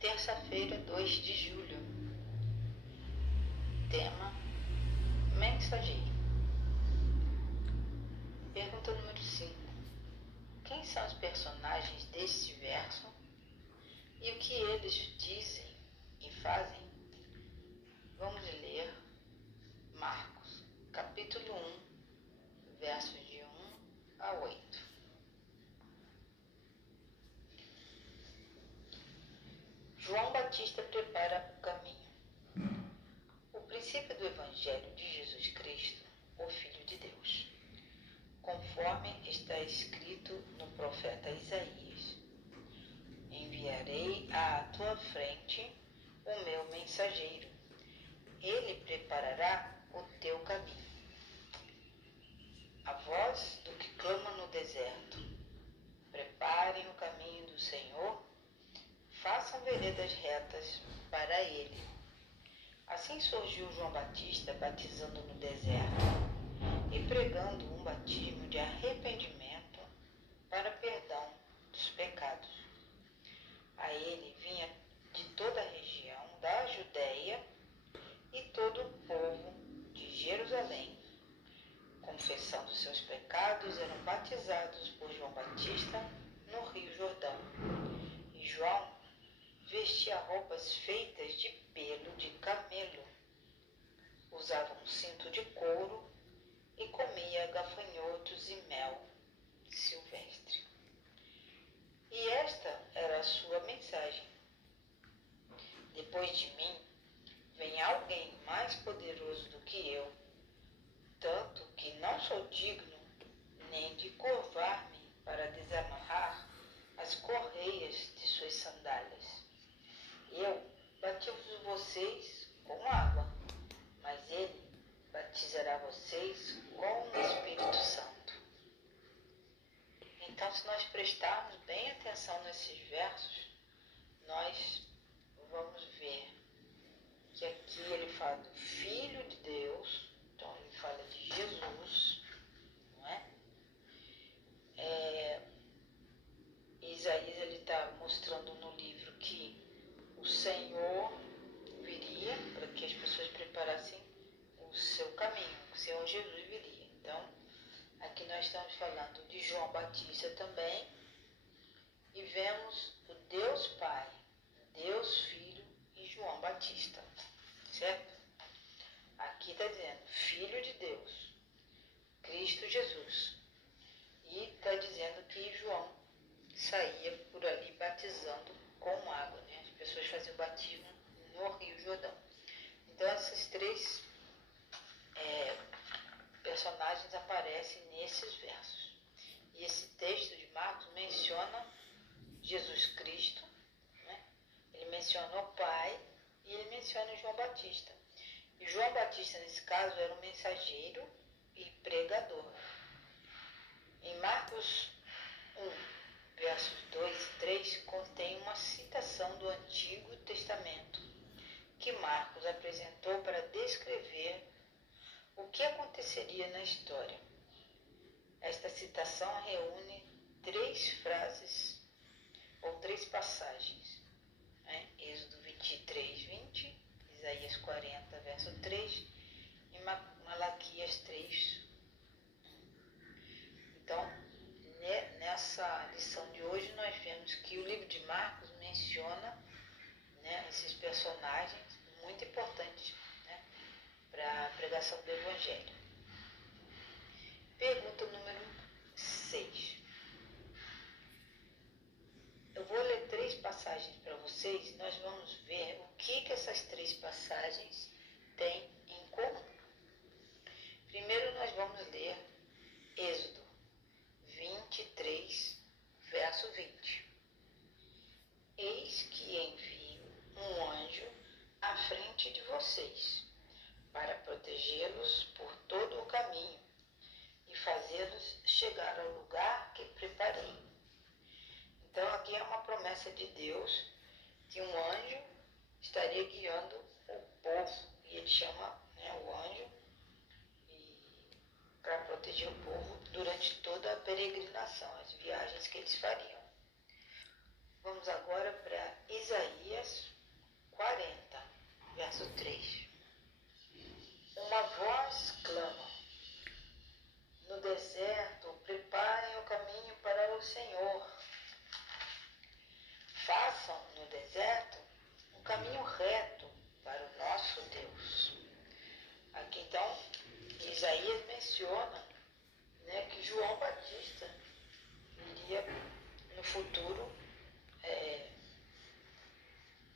Terça-feira, 2 de julho. Tema: Mensageiro. Pergunta número 5. Quem são os personagens deste verso e o que eles dizem e fazem? Vamos ler Marcos, capítulo 1, versos de 1 a 8. João Batista prepara o caminho. O princípio do Evangelho de Jesus Cristo, o Filho de Deus, conforme está escrito no profeta Isaías: enviarei à tua frente o meu mensageiro, ele preparará o teu caminho. A voz do que clama no deserto: preparem o caminho do Senhor, façam veredas retas para ele. Assim surgiu João Batista batizando no deserto e pregando um batismo de arrependimento para perdão dos pecados. A ele vinha de toda a região da Judéia e todo o povo de Jerusalém, confessando seus pecados, eram batizados por João Batista no Rio Jordão. E João vestia roupas feitas de pelo de camelo, usava um cinto de couro e comia gafanhotos e mel silvestre. E esta era a sua mensagem: depois de mim vem alguém mais poderoso do que eu, tanto que não sou digno nem de curvar-me para desamarrar as correias de suas sandálias. Eu batizo vocês com água, mas ele batizará vocês com o Espírito Santo. Então, se nós prestarmos bem atenção nesses versos, nós vamos ver que aqui ele fala do Filho de Deus, então ele fala de Jesus, não é? Isaías ele está mostrando no livro que o Senhor viria para que as pessoas preparassem o seu caminho, o Senhor Jesus viria. Então, aqui nós estamos falando de João Batista também e vemos o Deus Pai, Deus Filho e João Batista, certo? Aqui está dizendo Filho de Deus, Cristo Jesus, e está dizendo que João saía por ali batizando com água, né? As pessoas faziam batismo no Rio Jordão. Então esses três personagens aparecem nesses versos. E esse texto de Marcos menciona Jesus Cristo, né? Ele menciona o Pai e ele menciona João Batista. E João Batista, nesse caso, era um mensageiro e pregador. Em Marcos 1, versos 2 e 3, contém uma citação do Antigo Testamento que Marcos apresentou para descrever o que aconteceria na história. Esta citação reúne 3 frases ou 3 passagens, né? Êxodo 23, 20, Isaías 40, verso 3 e Malaquias 3. Então, nessa lição de hoje, nós vemos que o livro de Marcos menciona, né, esses personagens muito importantes, né, para a pregação do Evangelho. Pergunta número 6. Eu vou ler 3 passagens para vocês e nós vamos ver o que essas 3 passagens têm em comum. Primeiro nós vamos ler Êxodo 23, verso 20. Eis que envio um anjo à frente de vocês, para protegê-los por todo o caminho e fazê-los chegar ao lugar que preparei. Então aqui é uma promessa de Deus que um anjo estaria guiando o povo, e ele chama, né, o anjo para proteger o povo durante toda a peregrinação, as viagens que eles fariam. Vamos agora para Isaías 40, verso 3. Uma voz clama: no deserto, preparem o caminho para o Senhor. Façam no deserto um caminho reto para o nosso Deus. Aqui então, Isaías menciona, né, que João Batista iria no futuro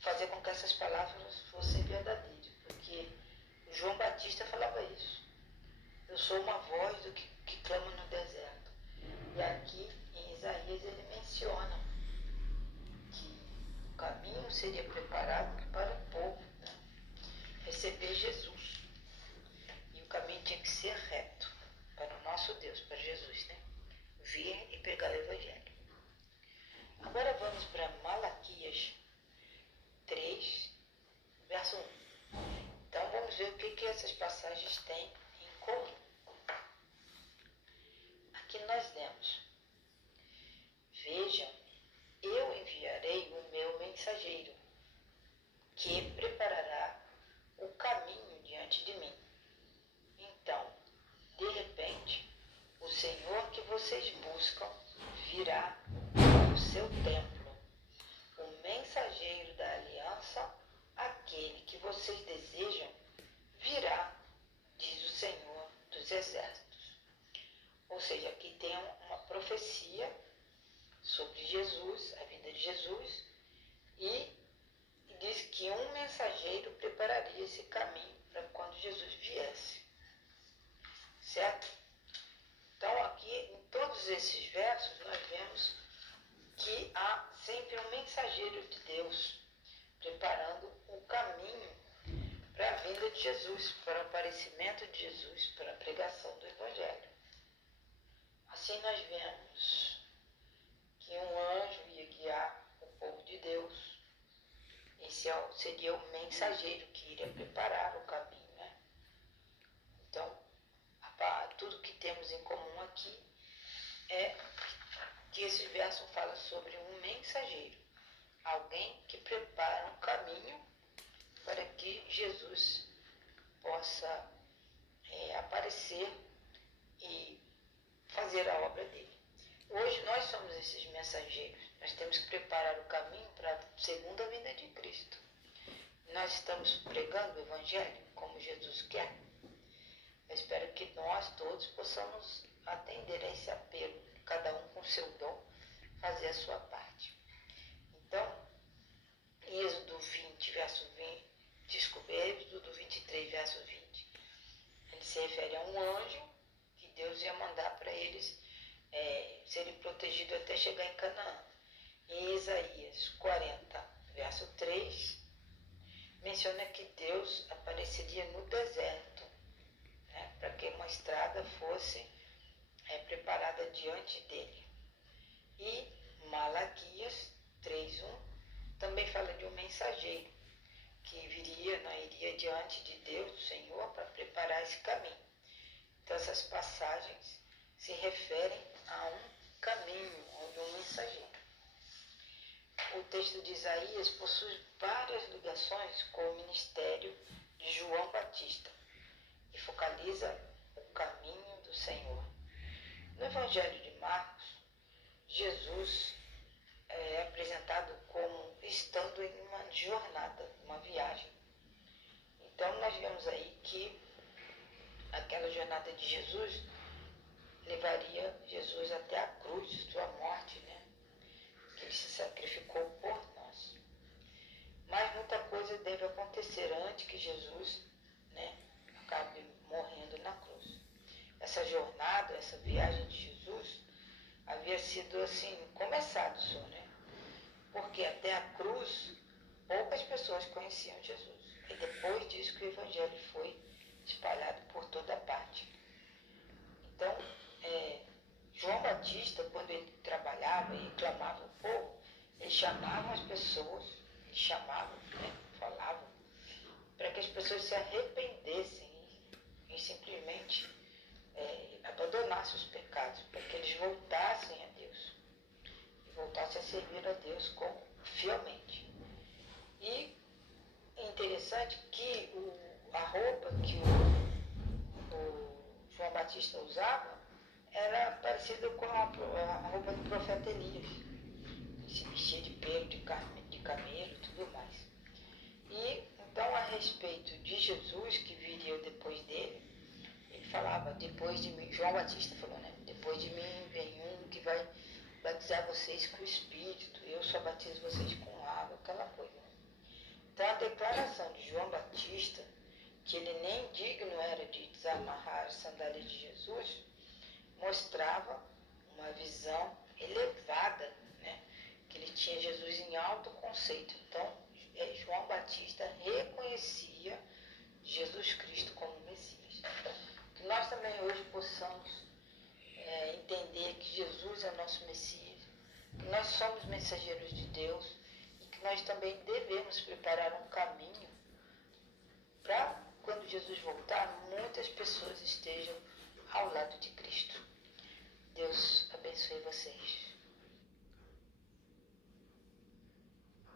fazer com que essas palavras fossem verdadeiras, porque João Batista falava isso. Eu sou uma voz do que clama no deserto. E aqui em Isaías ele menciona que o caminho seria preparado para o povo, né, receber Jesus. E o caminho tinha que ser reto para o nosso Deus, para Jesus, né? Vir e pregar o Evangelho. Agora vamos para Malaquias 3, verso 1. Então vamos ver o que essas passagens têm em comum. Aqui nós lemos: vejam, eu enviarei o meu mensageiro, que preparará o caminho diante de mim. Então, de repente, o Senhor que vocês buscam virá ao seu templo. O mensageiro da aliança, aquele que vocês desejam, virá, diz o Senhor dos Exércitos. Ou seja, aqui tem uma profecia sobre Jesus, a vinda de Jesus, e diz que um mensageiro prepararia esse caminho para quando Jesus viesse. Certo? Então aqui, em todos esses versos, nós vemos que há sempre um mensageiro de Deus preparando o caminho para a vinda de Jesus, para o aparecimento de Jesus, para a pregação do Evangelho. Assim nós vemos que um anjo ia guiar o povo de Deus. Esse seria o mensageiro que iria preparar o caminho, né? Então, tudo que temos em comum aqui é que esse verso fala sobre um mensageiro, alguém que prepara um caminho para que Jesus possa aparecer e fazer a obra dele. Hoje nós somos esses mensageiros. Nós temos que preparar o caminho para a segunda vinda de Cristo. Nós estamos pregando o Evangelho como Jesus quer. Eu espero que nós todos possamos atender a esse apelo, cada um com seu dom, fazer a sua parte. Então, Êxodo 20, verso 20, Êxodo 23, verso 20, ele se refere a um anjo que Deus ia mandar para eles serem protegidos até chegar em Canaã. Em Isaías 40, verso 3, menciona que Deus apareceria no deserto, né, para que uma estrada fosse preparada diante dele. E Malaquias 3:1 também fala de um mensageiro que iria diante de Deus, do Senhor, para preparar esse caminho. Então essas passagens se referem a um caminho, ou de um mensageiro. O texto de Isaías possui várias ligações com o ministério de João Batista e focaliza o caminho do Senhor. No Evangelho de Marcos, Jesus é apresentado como estando em uma jornada, uma viagem. Então nós vemos aí que aquela jornada de Jesus levaria Jesus até a cruz, sua morte, né? Que ele se sacrificou por nós. Mas muita coisa deve acontecer antes que Jesus, né, acabe morrendo na cruz. Essa jornada, essa viagem de Jesus havia sido assim, começado só, né? Porque até a cruz poucas pessoas conheciam Jesus. E depois disso que o Evangelho foi espalhado por toda parte. Então, João Batista, quando ele trabalhava e clamava o povo, ele chamava as pessoas, falava, para que as pessoas se arrependessem e simplesmente abandonassem os pecados, para que eles voltassem a Deus e voltassem a servir a Deus fielmente. Batista usava era parecido com a roupa do profeta Elias. Se vestia de pelo, de camelo e tudo mais. E então, a respeito de Jesus, que viria depois dele, ele falava, depois de mim, João Batista falou, né? Depois de mim vem um que vai batizar vocês com o Espírito, eu só batizo vocês com água, aquela coisa. Né? Então, a declaração de João Batista, que ele nem digno era de desamarrar as sandálias de Jesus, mostrava uma visão elevada, né? Que ele tinha Jesus em alto conceito. Então, João Batista reconhecia Jesus Cristo como Messias. Que nós também hoje possamos entender que Jesus é nosso Messias, que nós somos mensageiros de Deus e que nós também devemos preparar um caminho para, quando Jesus voltar, muitas pessoas estejam ao lado de Cristo. Deus abençoe você.